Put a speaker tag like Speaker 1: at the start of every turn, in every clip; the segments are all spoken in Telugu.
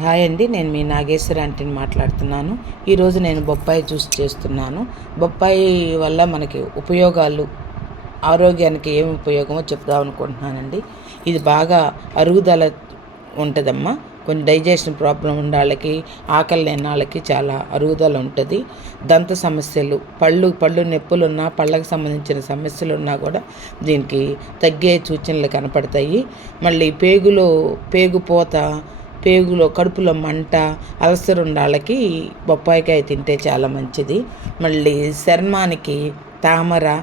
Speaker 1: హాయ్ అండి నేను మీ నాగేశ్వర ఆంటీని మాట్లాడుతున్నాను. ఈరోజు నేను బొప్పాయి జ్యూస్ చేస్తున్నాను. బొప్పాయి వల్ల మనకి ఉపయోగాలు ఆరోగ్యానికి ఏమి ఉపయోగమో చెప్దాం అనుకుంటున్నానండి. ఇది బాగా అరుగుదల ఉంటుందమ్మా. కొంచెం డైజెషన్ ప్రాబ్లం ఉన్న వాళ్ళకి ఆకలి లేని వాళ్ళకి చాలా అరుగుదల ఉంటుంది. దంత సమస్యలు పళ్ళు పళ్ళు నొప్పులు ఉన్నా పళ్ళకు సంబంధించిన సమస్యలు ఉన్నా కూడా దీనికి తగ్గే సూచనలు కనపడతాయి. మళ్ళీ పేగులో పేగుపోత పేగులో కడుపులో మంట అలసర బొప్పాయికాయ తింటే చాలా మంచిది. మళ్ళీ చర్మానికి తామర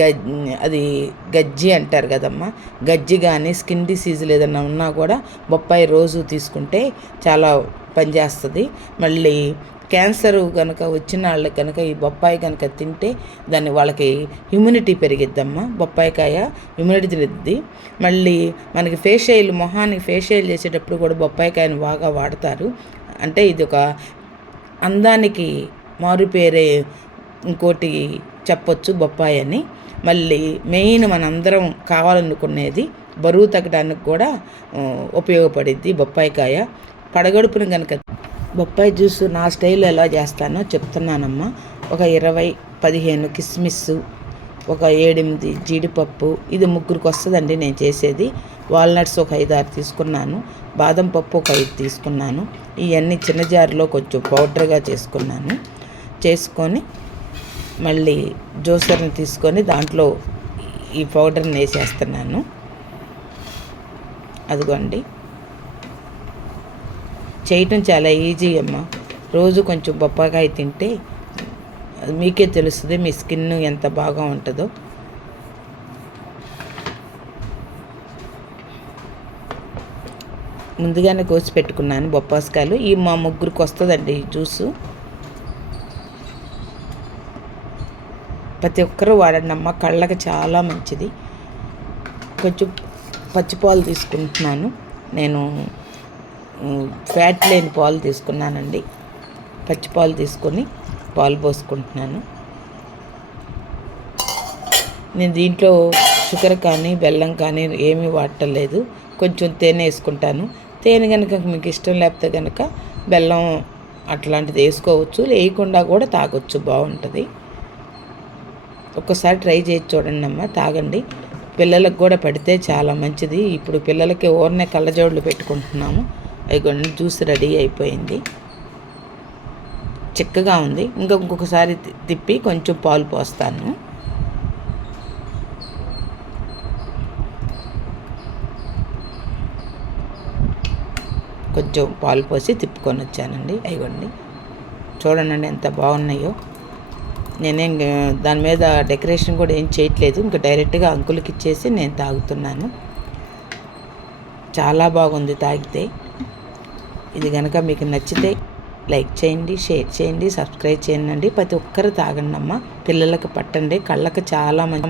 Speaker 1: గజ్ అది గజ్జి అంటారు కదమ్మా. గజ్జి కానీ స్కిన్ డిసీజులు ఏదైనా ఉన్నా కూడా బొప్పాయి రోజు తీసుకుంటే చాలా పనిచేస్తుంది. మళ్ళీ క్యాన్సర్ కనుక వచ్చిన వాళ్ళకి కనుక ఈ బొప్పాయి కనుక తింటే దాన్ని వాళ్ళకి ఇమ్యూనిటీ పెరిగిద్దమ్మా. బొప్పాయికాయ ఇమ్యూనిటీ తిరిగిద్ది మళ్ళీ మనకి ఫేషియల్ మొహానికి ఫేషియల్ చేసేటప్పుడు కూడా బొప్పాయికాయను బాగా వాడతారు. అంటే ఇది ఒక అందానికి మారుపేరే ఇంకోటి చెప్పొచ్చు బొప్పాయి అని. మళ్ళీ మెయిన్ మనందరం కావాలనుకునేది బరువు తగ్గడానికి కూడా ఉపయోగపడిద్ది బొప్పాయికాయ. పడగడుపుని కనుక బొప్పాయి జ్యూస్ నా స్టైల్ ఎలా చేస్తానో చెప్తున్నానమ్మా. ఒక ఇరవై పదిహేను కిస్మిస్ ఒక ఏడెనిమిది జీడిపప్పు ఇది ముగ్గురికి వస్తుందండి నేను చేసేది. వాల్నట్స్ ఒక ఐదు ఆరు తీసుకున్నాను బాదం పప్పు ఒక ఐదు తీసుకున్నాను ఇవన్నీ చిన్న జారులో కొంచెం పౌడర్గా చేసుకున్నాను. చేసుకొని మళ్ళీ జ్యూసర్ని తీసుకొని దాంట్లో ఈ పౌడర్ని వేసేస్తున్నాను. అదిగోండి. చేయటం చాలా ఈజీ అమ్మ. రోజు కొంచెం బొప్పకాయ తింటే మీకే తెలుస్తుంది మీ స్కిన్ ఎంత బాగా ఉంటుందో. ముందుగానే కోసి పెట్టుకున్నాను బొప్పాసకాయలు. ఈ మా ముగ్గురికి వస్తుందండి ఈ జ్యూసు. ప్రతి ఒక్కరూ వాడండి అమ్మ కళ్ళకి చాలా మంచిది. కొంచెం పచ్చిపాలు తీసుకుంటున్నాను. నేను ఫ్యాట్ లేని పాలు తీసుకున్నానండి. పచ్చిపాలు తీసుకొని పాలు పోసుకుంటున్నాను. నేను దీంట్లో షుగర్ కానీ బెల్లం కానీ ఏమీ వాడటలేదు. కొంచెం తేనె వేసుకుంటాను. తేనె కనుక మీకు ఇష్టం లేకపోతే కనుక బెల్లం అట్లాంటిది వేసుకోవచ్చు. లేకుండా కూడా తాగొచ్చు. బాగుంటుంది. ఒక్కసారి ట్రై చేసి చూడండి అమ్మ. తాగండి. పిల్లలకు కూడా పెడితే చాలా మంచిది. ఇప్పుడు పిల్లలకి ఓర్నే కళ్ళజోళ్ళు పెట్టుకుంటున్నాము. అవి జ్యూస్ రెడీ అయిపోయింది. చిక్కగా ఉంది. ఇంకా ఇంకొకసారి తిప్పి కొంచెం పాలు పోస్తాను. కొంచెం పాలు పోసి తిప్పుకొని వచ్చానండి. అయిగోండి చూడండి ఎంత బాగున్నాయో. నేనేం దాని మీద డెకరేషన్ కూడా ఏం చేయట్లేదు. ఇంకా డైరెక్ట్గా అంకులకి ఇచ్చేసి నేను తాగుతున్నాను. చాలా బాగుంది తాగితే. ఇది కనుక మీకు నచ్చితే లైక్ చేయండి షేర్ చేయండి సబ్స్క్రైబ్ చేయండి. ప్రతి ఒక్కరు తాగండి అమ్మ పిల్లలకు పట్టండి. కళ్ళకు చాలా మంచి